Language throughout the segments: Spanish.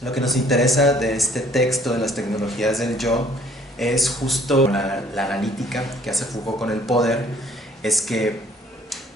Lo que nos interesa de este texto de las tecnologías del yo es justo la analítica que hace Foucault con el poder, es que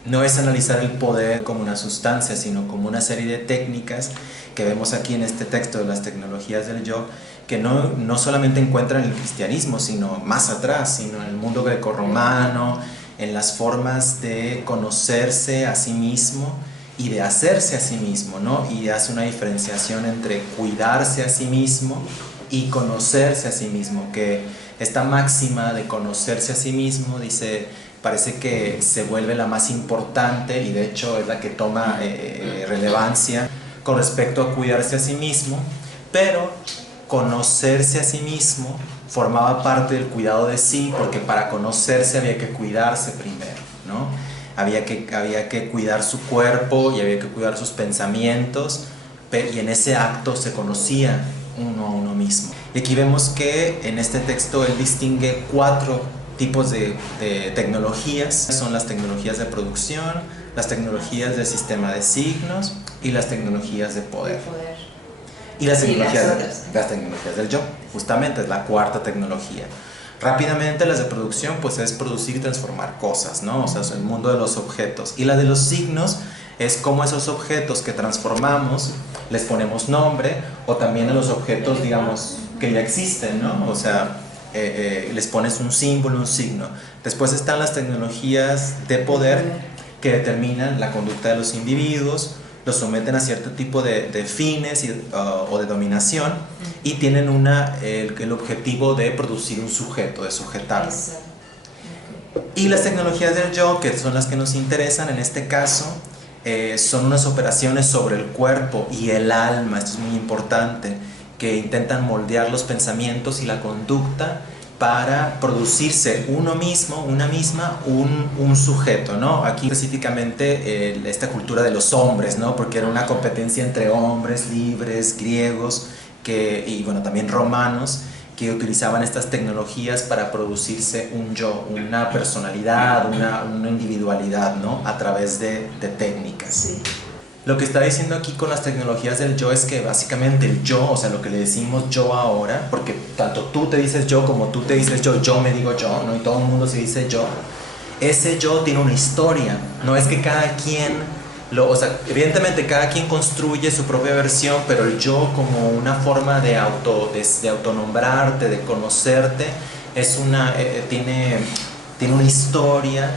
no es analizar el poder como una sustancia, sino como una serie de técnicas que vemos aquí en este texto de las tecnologías del yo, que no solamente encuentran en el cristianismo, sino más atrás, sino en el mundo grecorromano, en las formas de conocerse a sí mismo y de hacerse a sí mismo, ¿no? Y hace una diferenciación entre cuidarse a sí mismo y conocerse a sí mismo, que esta máxima de conocerse a sí mismo, dice, parece que se vuelve la más importante y de hecho es la que toma relevancia con respecto a cuidarse a sí mismo, pero conocerse a sí mismo formaba parte del cuidado de sí, porque para conocerse había que cuidarse primero, ¿no? Había que cuidar su cuerpo y había que cuidar sus pensamientos, y en ese acto se conocía uno a uno mismo. Y aquí vemos que en este texto él distingue 4 tipos de tecnologías. Son las tecnologías de producción, las tecnologías del sistema de signos y las tecnologías de poder. Y las tecnologías del yo, justamente es la 4ª tecnología. Rápidamente las de producción pues es producir y transformar cosas, ¿no? O sea, es el mundo de los objetos. Y la de los signos es cómo esos objetos que transformamos les ponemos nombre, o también a los objetos, digamos, que ya existen, ¿no? O sea, les pones un símbolo, un signo. Después están las tecnologías de poder que determinan la conducta de los individuos, los someten a cierto tipo de fines o de dominación, y tienen el objetivo de producir un sujeto, de sujetarlo. Y las tecnologías del yo, que son las que nos interesan en este caso, son unas operaciones sobre el cuerpo y el alma, esto es muy importante, que intentan moldear los pensamientos y la conducta para producirse uno mismo, una misma, un sujeto, ¿no? Aquí específicamente esta cultura de los hombres, ¿no? Porque era una competencia entre hombres libres, griegos, y bueno, también romanos, que utilizaban estas tecnologías para producirse un yo, una personalidad, una individualidad, ¿no? A través de técnicas. Sí. Lo que está diciendo aquí con las tecnologías del yo es que básicamente el yo, o sea, lo que le decimos yo ahora, porque tanto tú te dices yo como tú te dices yo me digo yo, ¿no? Y todo el mundo se dice yo. Ese yo tiene una historia, no es que cada quien, o sea, evidentemente cada quien construye su propia versión, pero el yo como una forma de autonombrarte, de conocerte, tiene una historia,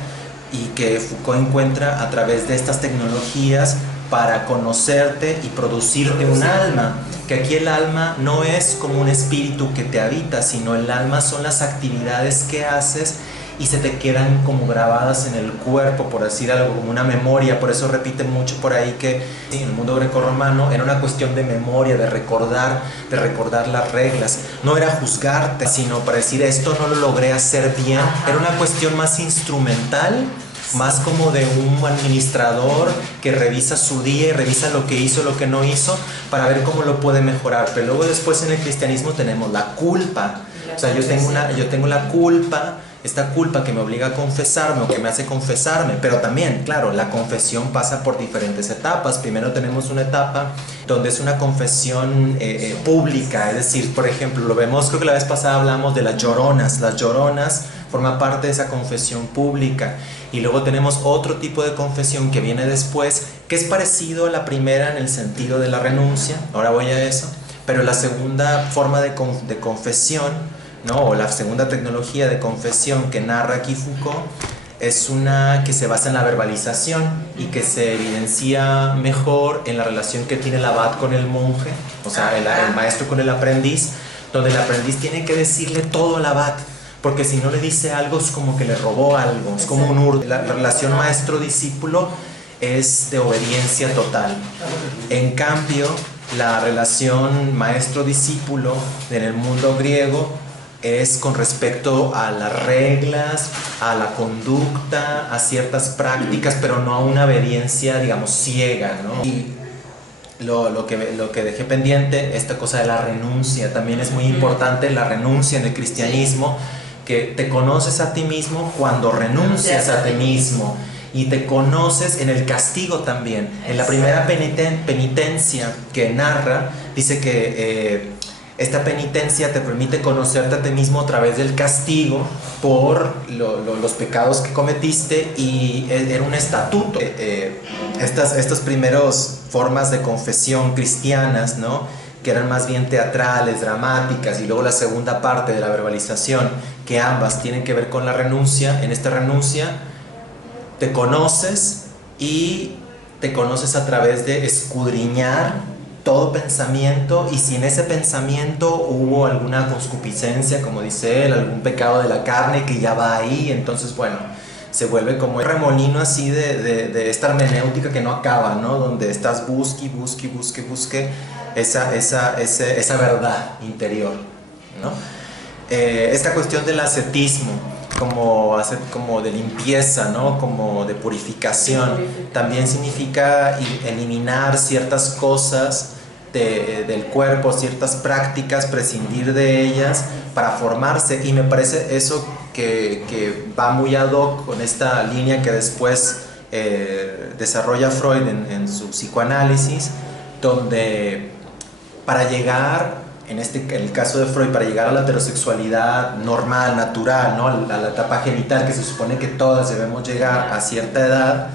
y que Foucault encuentra a través de estas tecnologías para conocerte y producirte un alma, que aquí el alma no es como un espíritu que te habita, sino el alma son las actividades que haces y se te quedan como grabadas en el cuerpo, por decir algo, como una memoria. Por eso repite mucho por ahí que sí, en el mundo grecorromano era una cuestión de memoria, de recordar las reglas. No era juzgarte, sino para decir esto no lo logré hacer bien. Era una cuestión más instrumental, más como de un administrador que revisa su día y revisa lo que hizo, lo que no hizo, para ver cómo lo puede mejorar. Pero luego después en el cristianismo tenemos la culpa. O sea, yo tengo la culpa, esta culpa que me obliga a confesarme o que me hace confesarme, pero también, claro, la confesión pasa por diferentes etapas. Primero tenemos una etapa donde es una confesión pública, es decir, por ejemplo, lo vemos, creo que la vez pasada hablamos de las lloronas. Las lloronas forman parte de esa confesión pública. Y luego tenemos otro tipo de confesión que viene después, que es parecido a la primera en el sentido de la renuncia, ahora voy a eso, pero la segunda forma de confesión, ¿no? O la segunda tecnología de confesión que narra aquí Foucault, es una que se basa en la verbalización y que se evidencia mejor en la relación que tiene el abad con el monje, o sea, el maestro con el aprendiz, donde el aprendiz tiene que decirle todo al abad, porque si no le dice algo es como que le robó algo, es como un hurto. La relación maestro-discípulo es de obediencia total. En cambio, la relación maestro-discípulo en el mundo griego es con respecto a las reglas, a la conducta, a ciertas prácticas, pero no a una obediencia, digamos, ciega, ¿no? Y lo que dejé pendiente, esta cosa de la renuncia, también es muy importante, la renuncia en el cristianismo, que te conoces a ti mismo cuando renuncias a ti mismo. y te conoces en el castigo también. En la primera penitencia que narra, dice que esta penitencia te permite conocerte a ti mismo a través del castigo por los pecados que cometiste, y era un estatuto. Estas primeras formas de confesión cristianas, ¿no?, que eran más bien teatrales, dramáticas, y luego la segunda parte de la verbalización, que ambas tienen que ver con la renuncia. En esta renuncia te conoces, y te conoces a través de escudriñar todo pensamiento, y si en ese pensamiento hubo alguna concupiscencia, como dice él, algún pecado de la carne que ya va ahí, entonces bueno, se vuelve como un remolino así de esta hermenéutica que no acaba, ¿no? Donde estás busque esa verdad interior, ¿no? Esta cuestión del ascetismo como de limpieza, ¿no?, como de purificación, también significa eliminar ciertas cosas del cuerpo, ciertas prácticas, prescindir de ellas para formarse. Y me parece eso que va muy ad hoc con esta línea que después desarrolla Freud en su psicoanálisis, donde para llegar, en el caso de Freud, para llegar a la heterosexualidad normal, natural, ¿no?, a la etapa genital que se supone que todas debemos llegar a cierta edad,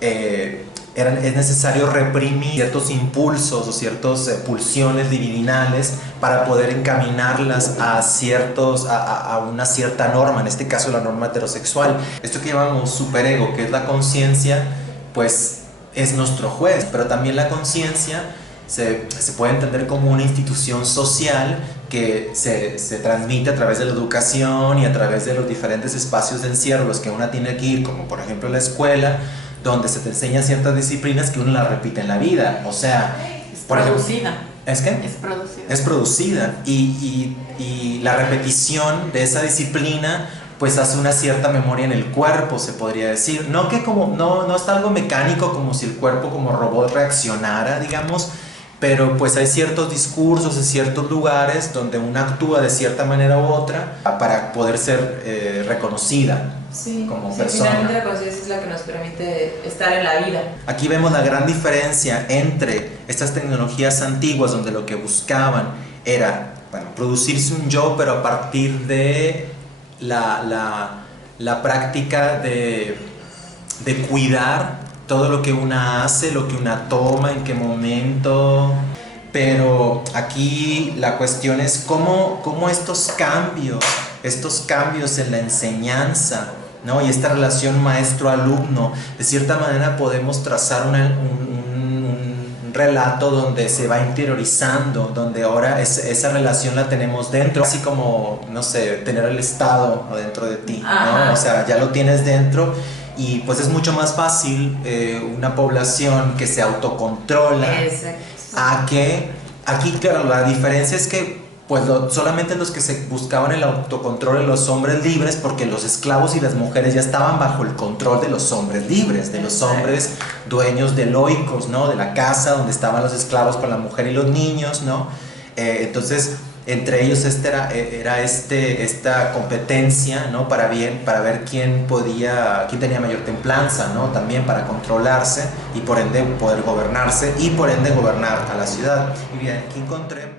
es necesario reprimir ciertos impulsos o ciertas pulsiones libidinales para poder encaminarlas a una cierta norma, en este caso la norma heterosexual. Esto que llamamos superego, que es la conciencia, pues es nuestro juez, pero también la conciencia se puede entender como una institución social que se transmite a través de la educación y a través de los diferentes espacios de encierro los que uno tiene que ir, como por ejemplo la escuela, donde se te enseñan ciertas disciplinas que uno las repite en la vida. O sea, por producida. Ejemplo, ¿es qué? Es producida. Es producida, y la repetición de esa disciplina pues hace una cierta memoria en el cuerpo, se podría decir. No está algo mecánico, como si el cuerpo como robot reaccionara, digamos, pero pues hay ciertos discursos en ciertos lugares donde uno actúa de cierta manera u otra para poder ser reconocida como persona. Finalmente la conciencia es la que nos permite estar en la vida. Aquí vemos la gran diferencia entre estas tecnologías antiguas, donde lo que buscaban era, bueno, producirse un yo, pero a partir de la práctica de cuidar todo lo que una hace, lo que una toma, en qué momento. Pero aquí la cuestión es cómo estos cambios en la enseñanza, ¿no?, y esta relación maestro-alumno, de cierta manera podemos trazar un relato donde se va interiorizando, donde ahora esa relación la tenemos dentro, así como, no sé, tener el Estado adentro de ti, ¿no? O sea, ya lo tienes dentro. Y pues es mucho más fácil una población que se autocontrola. Exacto. A que aquí, claro, la diferencia es que pues solamente los que se buscaban el autocontrol de los hombres libres, porque los esclavos y las mujeres ya estaban bajo el control de los hombres libres, de los hombres dueños de loicos, ¿no?, de la casa donde estaban los esclavos con la mujer y los niños, ¿no? Entonces, entre ellos era esta competencia, ¿no?, para ver quién tenía mayor templanza, ¿no?, también para controlarse y por ende poder gobernarse y por ende gobernar a la ciudad. Y bien, aquí encontré